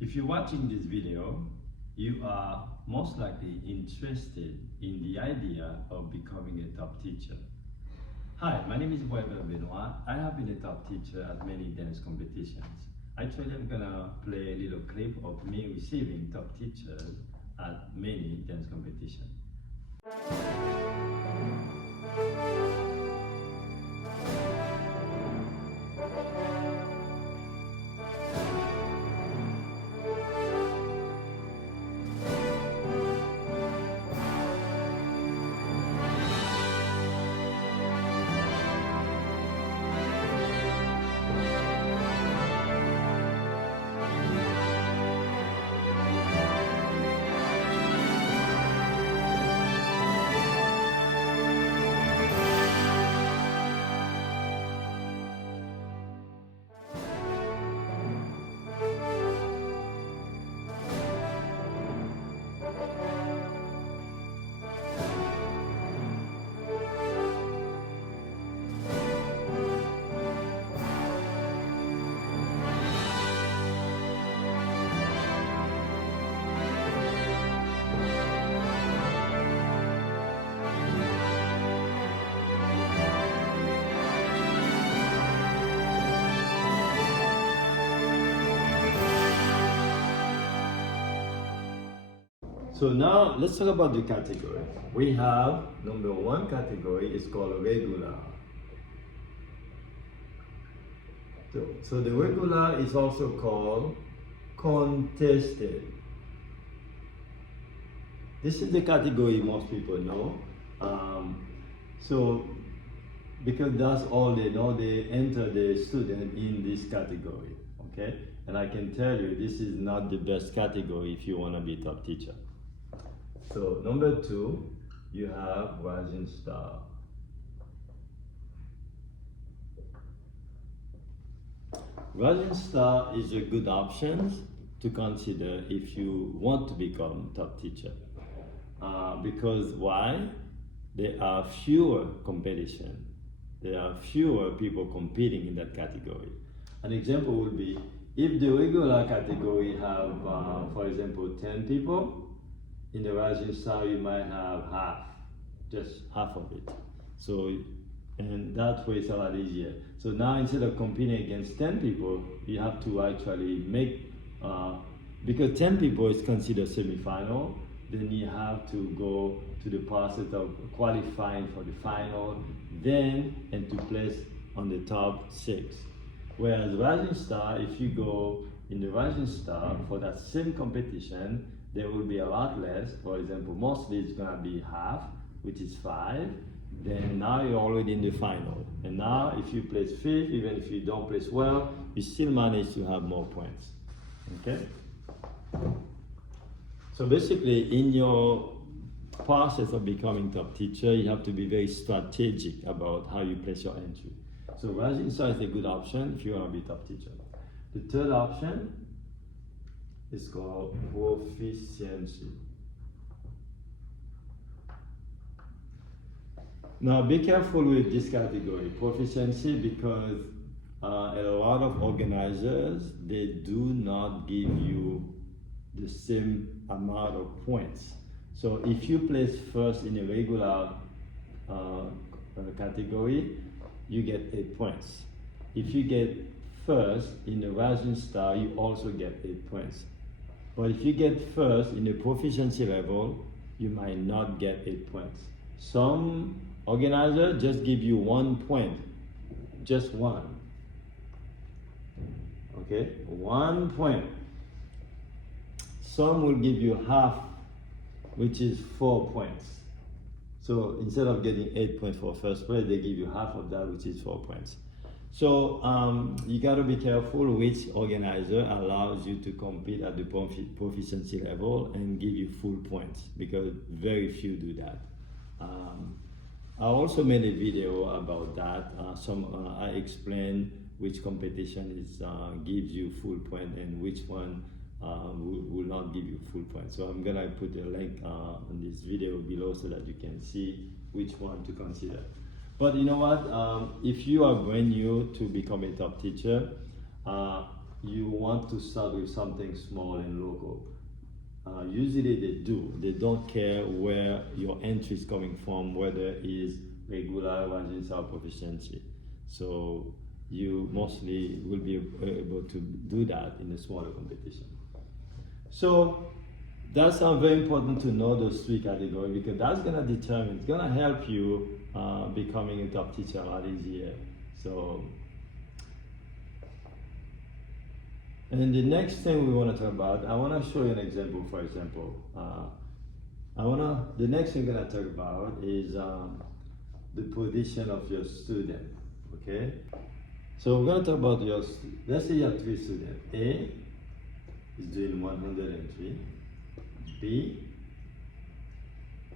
If you're watching this video, you are most likely interested in the idea of becoming a top teacher. Hi, my name is Benoit. I have been a top teacher at many dance competitions. Actually, I'm gonna play a little clip of me receiving top teachers at many dance competitions. So now let's talk about the category. We have number one category is called regular. So the regular is also called contested. This is the category most people know. So because that's all they know, they enter the student in this category, okay? And I can tell you this is not the best category if you want to be a top teacher. So number two, you have rising star. Rising star is a good option to consider if you want to become top teacher. Because why? There are fewer competition. There are fewer people competing in that category. An example would be if the regular category have, for example, 10 people, in the rising star you might have just half of it. So, and that way it's a lot easier. So now instead of competing against 10 people, you have to actually make, because 10 people is considered semi-final, then you have to go to the process of qualifying for the final, then and to place on the top 6. Whereas rising star, if you go in the rising star for that same competition, there will be a lot less. For example, mostly it's gonna be half, which is 5. Then now you're already in the final. And now if you place 5th, even if you don't place well, you still manage to have more points, okay? So basically in your process of becoming top teacher, you have to be very strategic about how you place your entry. So rising star is a good option if you wanna be top teacher. The third option is called proficiency. Now be careful with this category, proficiency, because a lot of organizers, they do not give you the same amount of points. So if you place first in a regular category, you get 8 points. If you get first in the rising star, you also get 8 points. But if you get first in the proficiency level, you might not get 8 points. Some organizers just give you 1 point, just one. Okay, 1 point. Some will give you half, which is 4 points. So instead of getting 8 points for first place, they give you half of that, which is 4 points. So you gotta be careful which organizer allows you to compete at the proficiency level and give you full points, because very few do that. I also made a video about that. I explained which competition gives you full point and which one will not give you full point. So I'm gonna put a link on this video below so that you can see which one to consider. But you know what, if you are brand new to become a top teacher, you want to start with something small and local. Usually they do. They don't care where your entry is coming from, whether it is regular, rising star, proficiency. So you mostly will be able to do that in a smaller competition. So that's very important to know those three categories, because that's gonna determine, it's gonna help you becoming a top teacher a lot easier. So, and the next thing we want to talk about, I want to show you an example. For example, the next thing I'm gonna talk about is the position of your student. Okay, so we're gonna talk about let's say you have three students. A is doing 103. B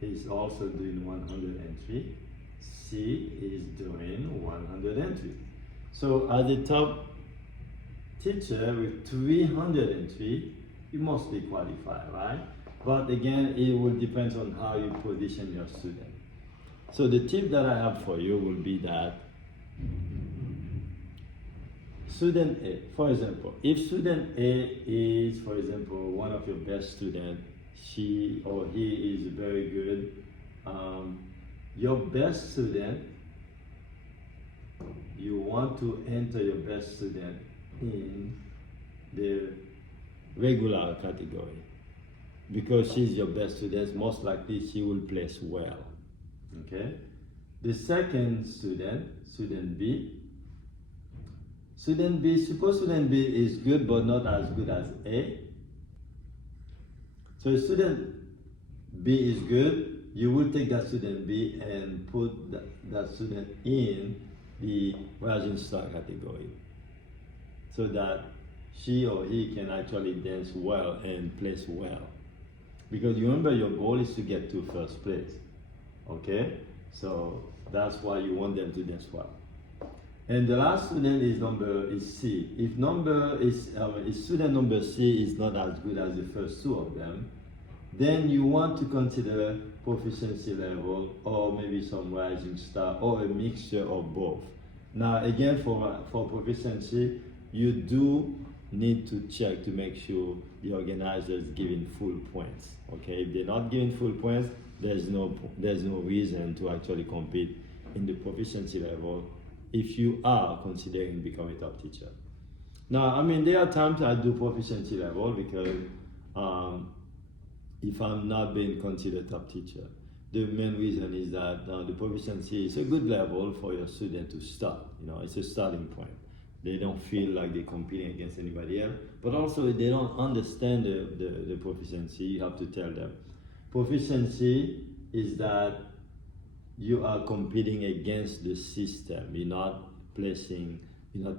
is also doing 103. C is doing 103. So as a top teacher with 303, you mostly qualify, right? But again, it will depend on how you position your student. So the tip that I have for you will be that student A, for example, if student A is, for example, one of your best students, she or he is very good, your best student, you want to enter your best student in the regular category, because she's your best student. Most likely she will place well. Okay, the second student, student B, suppose student B is good but not as good as A. So student B is good, you will take that student B and put that student in the rising star category, so that she or he can actually dance well and place well. Because you remember, your goal is to get to first place. Okay? So that's why you want them to dance well. And the last student is C. If student number C is not as good as the first two of them, then you want to consider proficiency level, or maybe some rising star, or a mixture of both. Now again, for proficiency, you do need to check to make sure the organizer is giving full points. Okay, if they're not giving full points, there's no reason to actually compete in the proficiency level if you are considering becoming a top teacher. Now, I mean, there are times I do proficiency level because if I'm not being considered top teacher, the main reason is that the proficiency is a good level for your student to start. You know, it's a starting point. They don't feel like they're competing against anybody else, but also if they don't understand the proficiency, you have to tell them. Proficiency is that you are competing against the system. You're not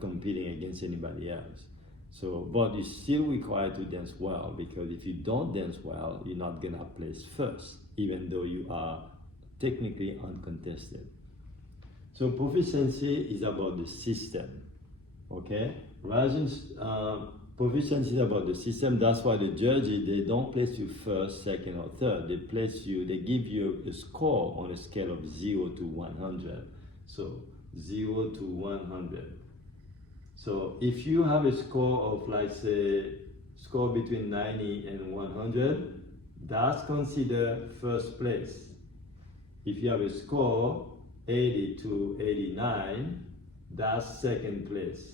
competing against anybody else. So, but you're still required to dance well, because if you don't dance well, you're not gonna place first, even though you are technically uncontested. So proficiency is about the system, okay? Proficiency is about the system. That's why the judges, they don't place you first, second, or third. They give you a score on a scale of 0 to 100. So 0 to 100. So if you have a score of, like, say, score between 90 and 100, that's considered first place. If you have a score 80 to 89, that's second place.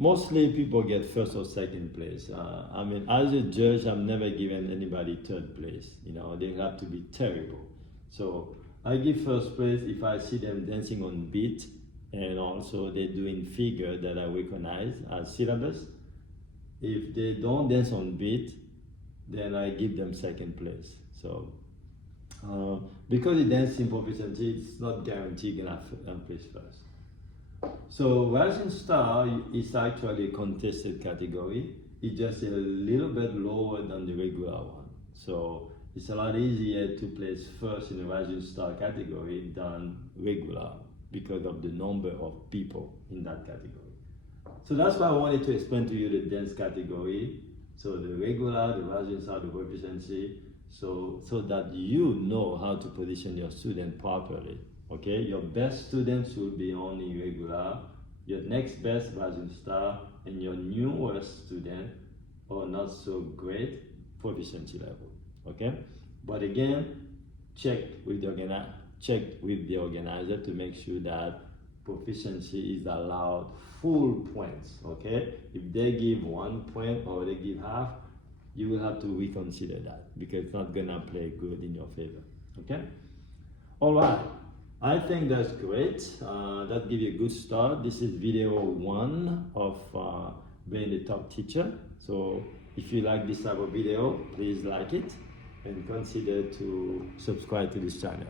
Mostly people get first or second place. I mean, as a judge, I'm never given anybody third place. You know, they have to be terrible. So I give first place if I see them dancing on beat, and also they're doing figure that I recognize as syllabus. If they don't dance on beat, then I give them second place. So because the dancing proficiency, it's not guaranteed you're gonna place first. So rising star is actually a contested category. It's just a little bit lower than the regular one. So it's a lot easier to place first in the rising star category than regular, because of the number of people in that category. So that's why I wanted to explain to you the dance category. So the regular, the rising star, the proficiency, so that you know how to position your student properly. Okay, your best students will be only regular, your next best rising star and your newest student are not so great proficiency level. Okay, but again, check with the organizer to make sure that proficiency is allowed full points. Okay, if they give 1 point or they give half, you will have to reconsider that because it's not gonna play good in your favor. Okay, all right, I think that's great. That gives you a good start. This is video 1 of being the top teacher. So if you like this type of video, please like it and consider to subscribe to this channel.